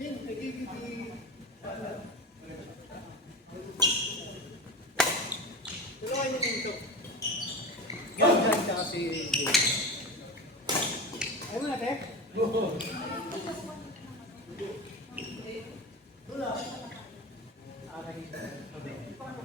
Dalawa yun dito. Ganyan siya kasi. Ayaw mo na, Tek? Wala.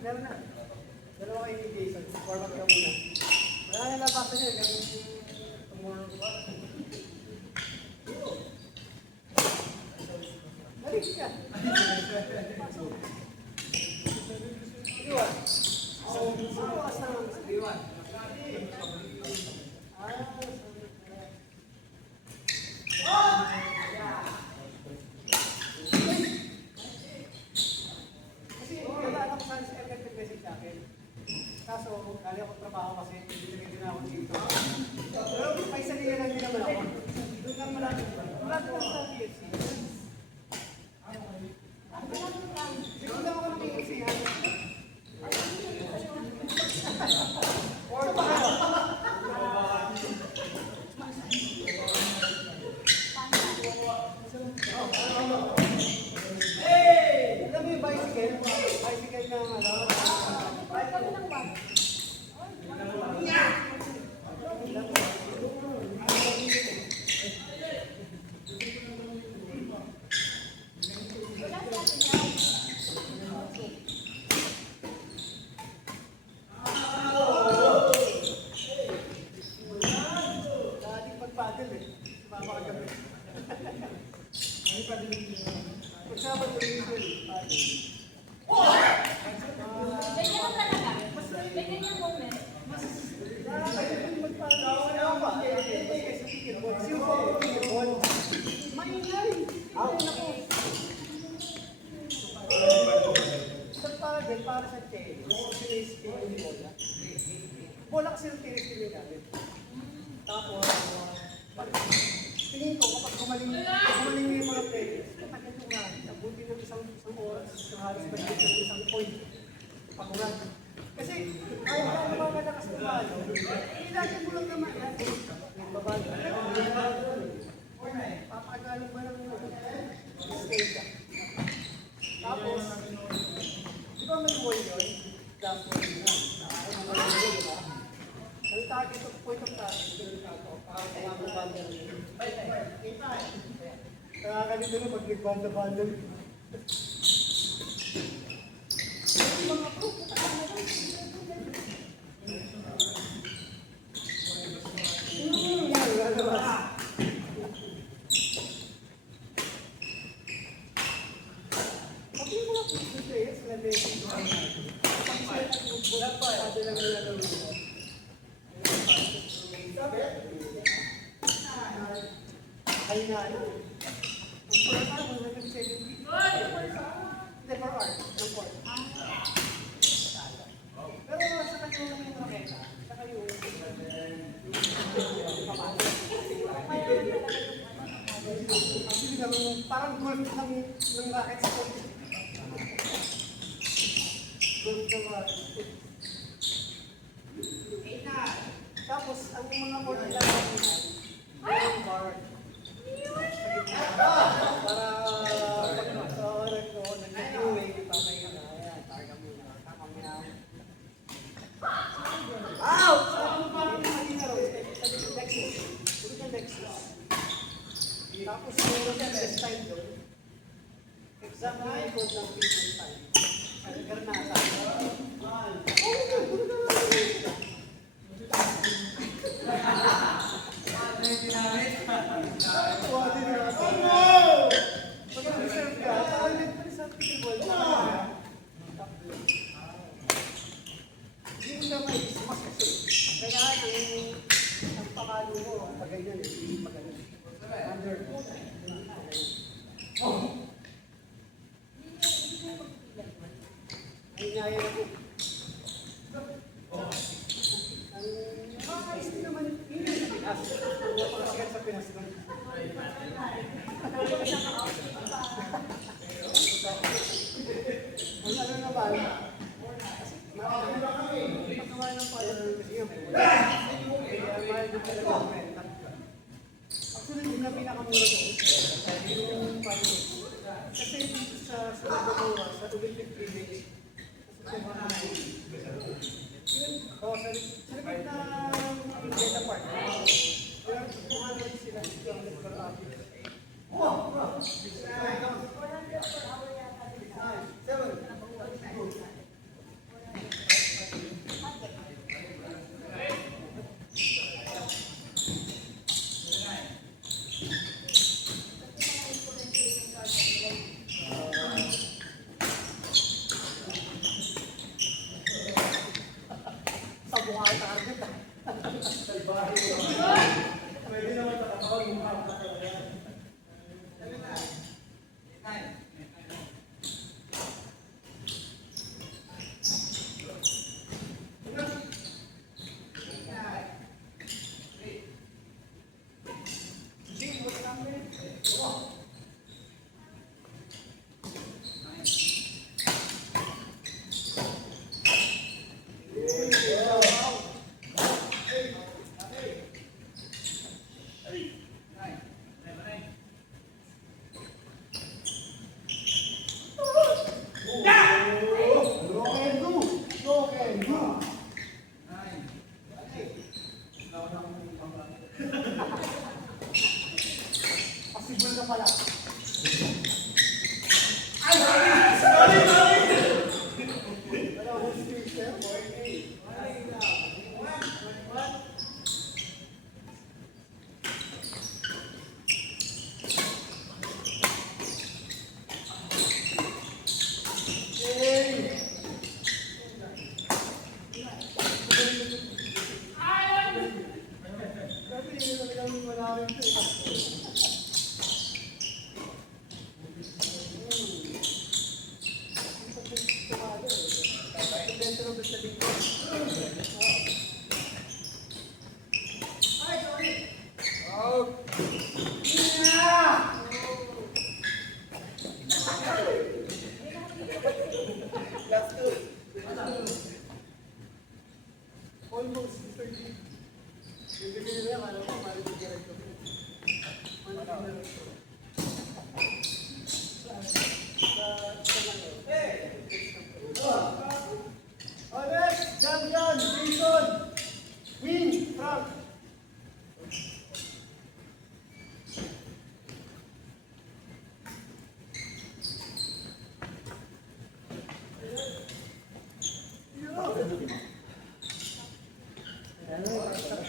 Meron na. Dalawa kayo ni Jason. Format ka muna. Wala na labasan niya. Ganun tumulong ko. Balik ka. Iwan. Awas na lang. Iwan. Kaso, kali ako trabaho kasi hindi na ako dito. Pero may sarili lang din naman ako. Doon lang malaki. Malaki lang sa PFC. Siguro lang ako ng PFC ha. Or paano? Hey! Alam mo yung bicycle? Bicycle na ano? Para sa tennis, bola kasi yung tennis namin. Tapos, tingin ko kapag gumaling yung mga players, matagal yung run, nabuti ng isang oras, isang halos ba ng isang point, pag-run. Kasi, ayaw ka naman malakas kumalo, ilagay mo lang naman yan. Babalo. Papagaling mo ng stage ka. Tapos, di ba may wall yun? Tapos, ang target of point of target, parang kailangan ng bundle. Nakakalito na pag nag-bundle. Mga pro, ay na ano? Ang pala mo na kasi hindi per hour ng port. Pero sa kanya yung raketa, saka yung parang golf ng racket sa port. Golf ng racket. Tapos, ang mga port nila ay bar. Para pag nag-oran ko, nag-giveaway, papay ka na. Ayan, targa muna. Tama mo na. Out! Sabi mo parang kanina ro, Lexus. Puro na Lexus. Tapos meron siya best time doon. Exactly equal ng previous time. Sabi ka na, sabi ka. Oh, puro na lang sila. Ang pamalo mo, pag ganyan, hindi magaling. Under. Ay, naya na po. Ang ayos din naman, yun yung sa Pinas. Ang mapakasikat sa Pinas doon. Ang ano naman, pagkawa ng pala kasi yung actually, yun na pinakamura ko. Yung pala Sulit 3 minutes. Oh, sa likod ng Geta Park. Kaya kumahan sila dito ang per office. Sa buka target ah. Pwede naman nakakawag yung hapon. Possible na pala. Almost 30. Bibigyan nila yung alam mo, malibigyan ito. Alex, Jamjan, Jason, Win, Frank.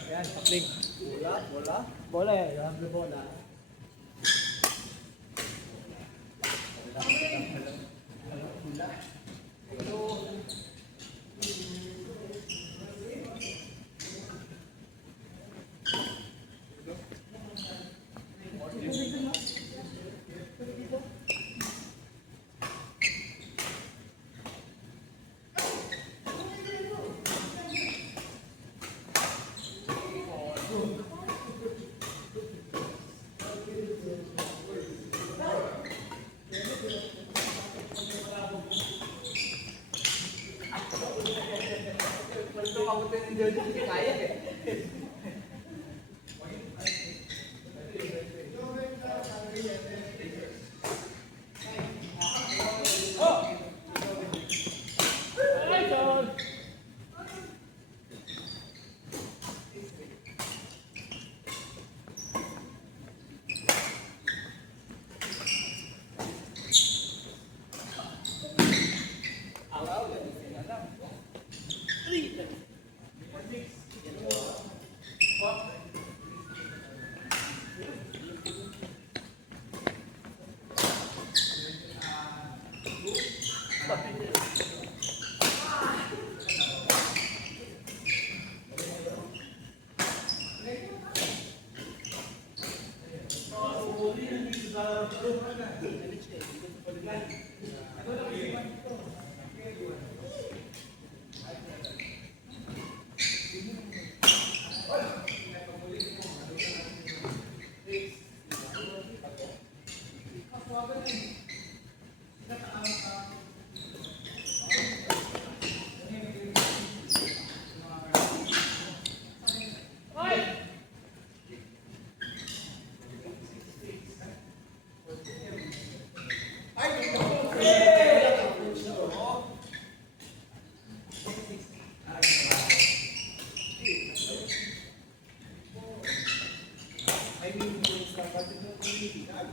Ayan, pakling. Bola? Bola eh, yung bola. Kaya eh. I mean, it's not but it's not really bad.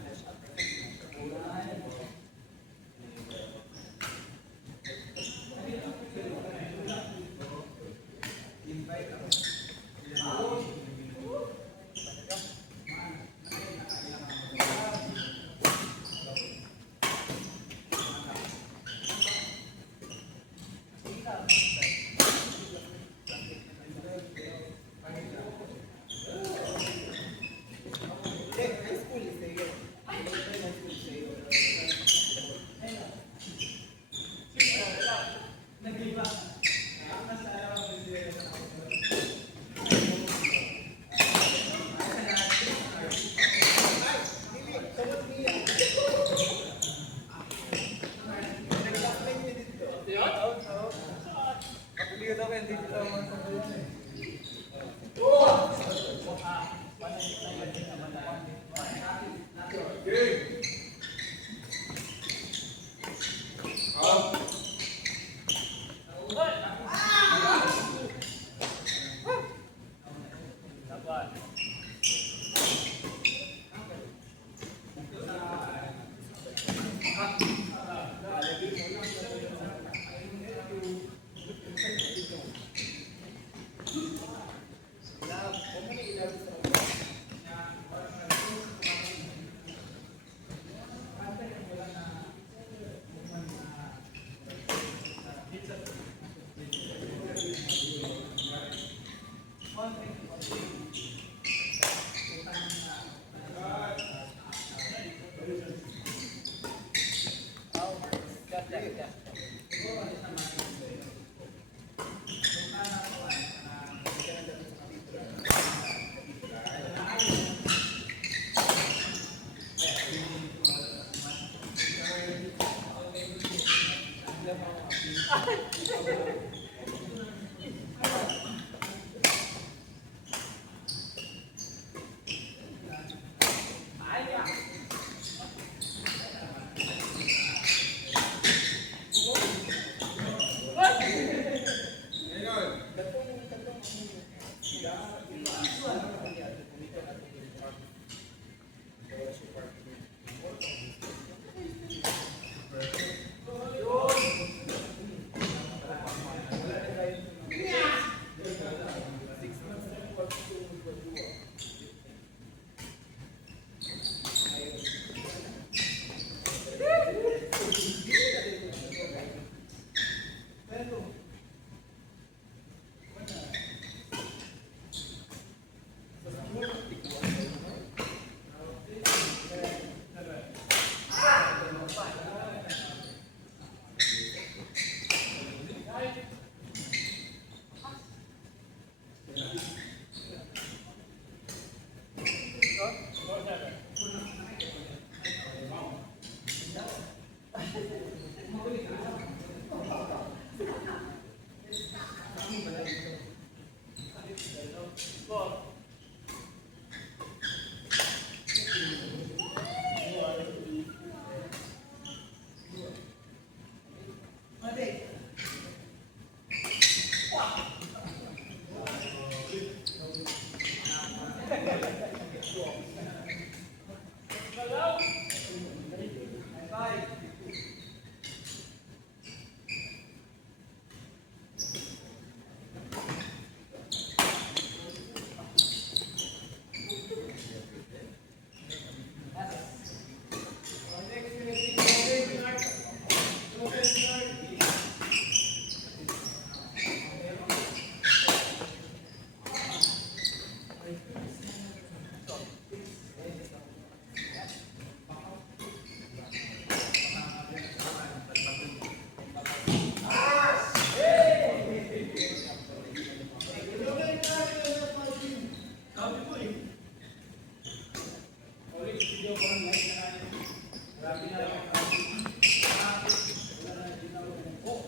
Grabe na lang.